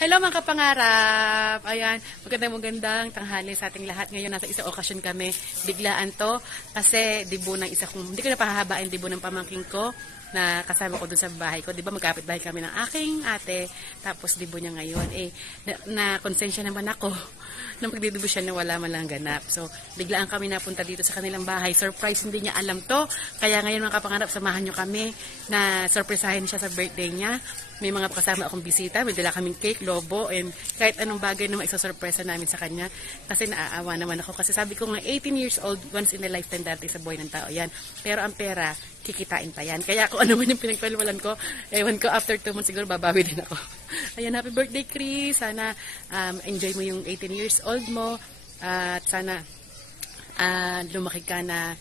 Hello mga kapangarap! Ayan, magandang tanghali sa ating lahat. Ngayon nasa isang okasyon kami. Biglaan to kasi dibo ng isa kong, hindi ko na pahahabain, dibo ng pamangking ko na kasama ko dun sa bahay ko. Diba magkapit bahay kami ng aking ate, tapos dibo niya ngayon. Na-konsensya naman ako na magdidibo siya na wala man lang ganap. So, biglaan kami napunta dito sa kanilang bahay. Surprise, hindi niya alam to. Kaya ngayon mga kapangarap, samahan nyo kami na surprisahin siya sa birthday niya. May mga kasama akong bisita, may dala kaming cake, lobo, and kahit anong bagay na maisosurpresa namin sa kanya. Kasi naaawa naman ako. Kasi sabi ko nga, 18 years old, once in a lifetime dati sa buhay ng tao yan. Pero ang pera, kikitain pa yan. Kaya kung ano man yung pinagpalwalan ko, ewan ko, after 2 months siguro, babawi din ako. Ayan, happy birthday, Chris. Sana enjoy mo yung 18 years old mo. At sana lumaki ka na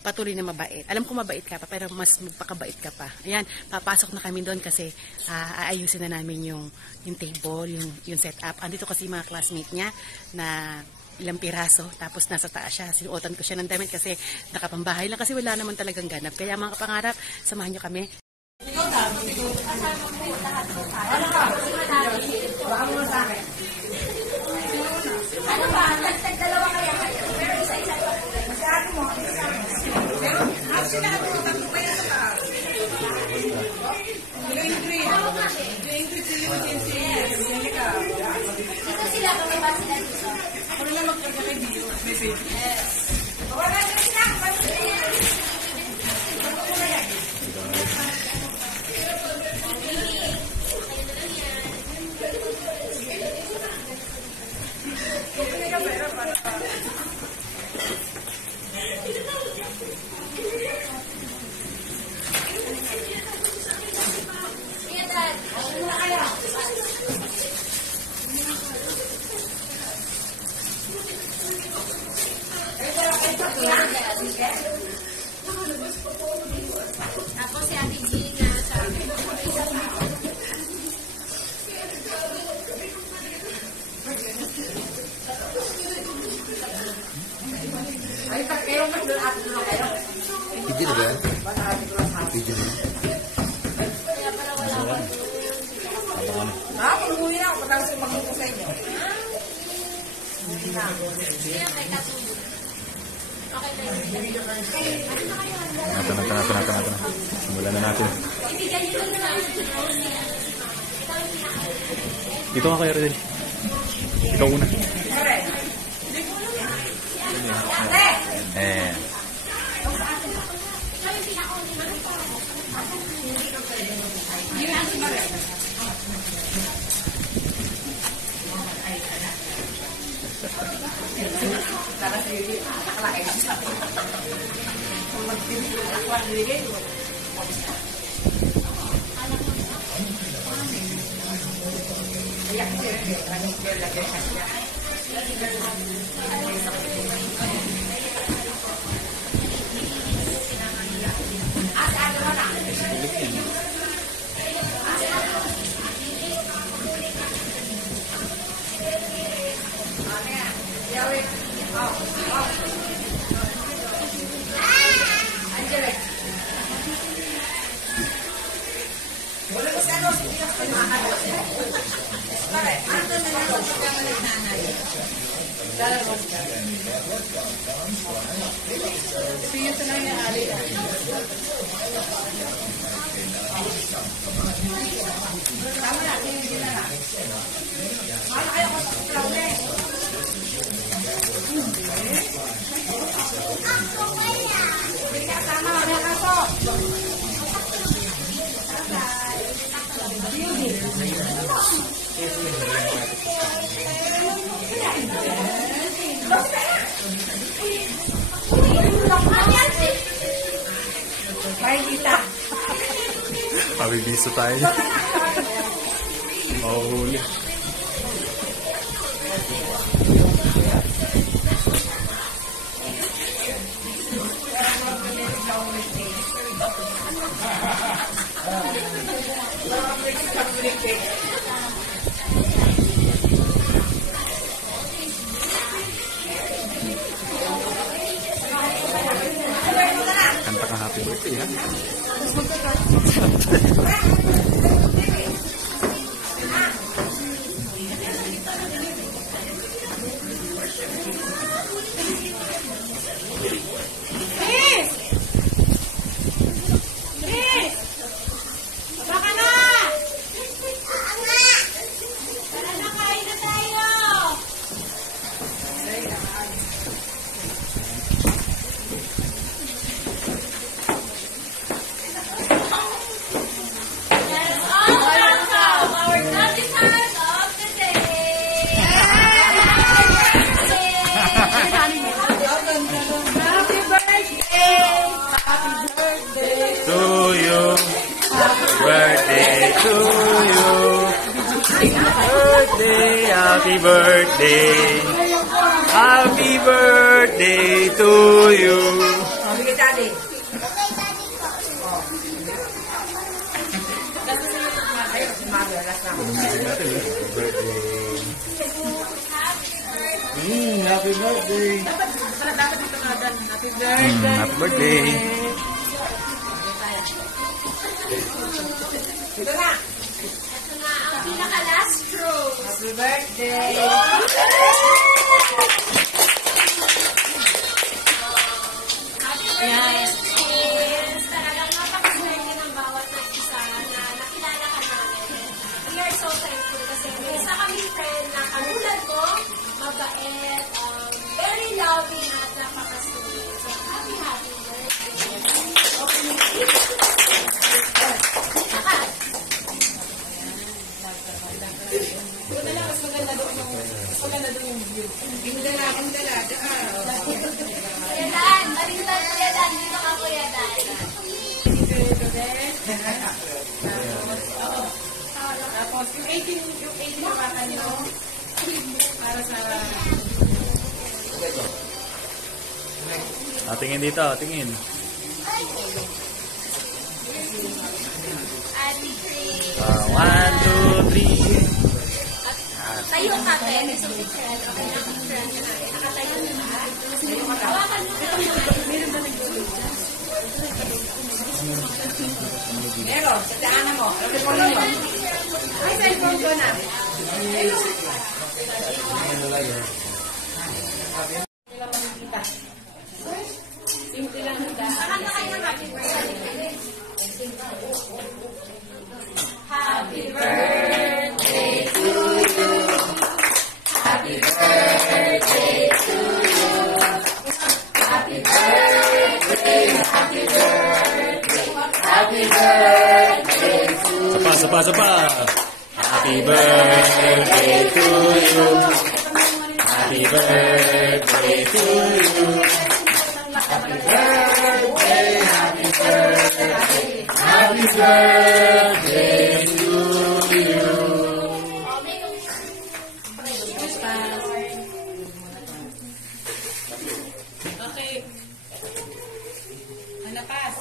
patuloy na mabait. Alam ko mabait ka pa, pero mas magpakabait ka pa. Ayan, papasok na kami doon kasi aayusin na namin yung table, yung setup. Andito kasi mga classmate niya na ilang piraso, tapos nasa taas siya. Sinuotan ko siya ng damit kasi nakapambahay lang kasi wala naman talagang ganap. Kaya mga kapangarap, samahan niyo kami. Ano ba? Tagdalawa kaya kayo? Pero isa-isa pa. Masyado mo. Pero, sinabi mo, tatlo pa yan sa taas. Green. Dito sila, kami ba sila dito? Ako na lang magkagakay dito. Yes. Wala na sila. Tapos si Ate Gina sa isa pa. Ay, kayo mas doon ato na kayo. Video na ba yan? Video na. Pag-uwi na ako. Patang sumangin ko sa inyo. Nata. Simulan na natin. Dito ka kayo rin. Ikaw una. Pabibiso tayo. Mahuhuli. Kanta ka happy birthday, ha? to you. Birthday, happy birthday. Happy birthday to you. Oh, bigay daddy. Ayun, si Mother, last na. Happy birthday. Dapat dito nga dan. Happy birthday. Happy birthday. Dito na. Ito na ang pinaka-last straw. Happy birthday. Yes, yes. Talagang napakaswerte ng bawat isa na nakilala ka namin. We are so thankful kasi may isa kami friend na katulad mo, mabait, very loving at napakasweet. So, happy birthday. Ganda na, ganda na. Kuya Dan, baliktad Kuya Dan. Dito ka Kuya Dan. Tapos, yung 18 na baka nyo, para sa... Tingin dito, tingin. Ate Chris. 1, 2, 3. Tayo ka, Ate. Gusto mo picture? Okay na, picture natin. Nakatayo na. Hawakan mo na. Meron, sa daanan mo. Cellphone mo. Ay, cellphone ko na. Saan na kayo happy birthday? Happy birthday to you. Happy birthday to you. Happy birthday, happy birthday, happy birthday to you. Sapa. Happy birthday to you. Happy birthday to you. Happy birthday, happy birthday. Happy birthday to you. Okay. Ano pas?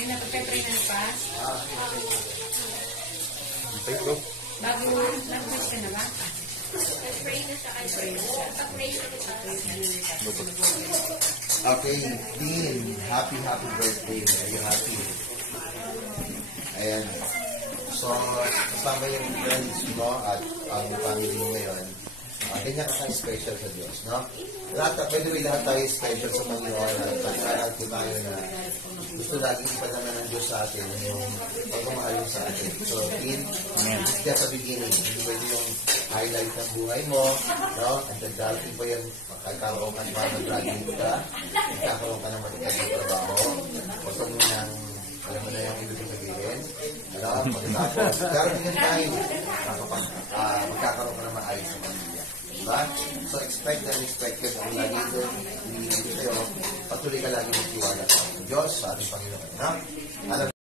May napagpapray na pas? Bago nag-wish ka na ba? Pray na siya kayo. Pag-pray na siya. Okay, Dean, happy birthday. Are you happy? Ayan. So, kasama yung friends mo at ang family mo ngayon. Ganyan ka tayo special sa Diyos, no? By the way, lahat tayo special sa Panginoon at pagkalat ko tayo na gusto lagi ipadama ng Diyos sa atin yung pagmamahal sa atin. So, Dean, it's just a beginning. Hindi ba yung highlight ng buhay mo, no? And then darating pa yan, magkakaroon ka pa, mag-graduate ka, magkakaroon ka ng matigas na trabaho, gusto mo nang, alam mo na yung ibig sabihin, alam, pagkatapos, darating yung time, magkakaroon ka ng maayos sa pamilya. Diba? So, expect and expected ang lagi doon, hindi sa'yo, patuloy ka lagi magtiwala sa Diyos, sa ating Panginoon. Ha? Alam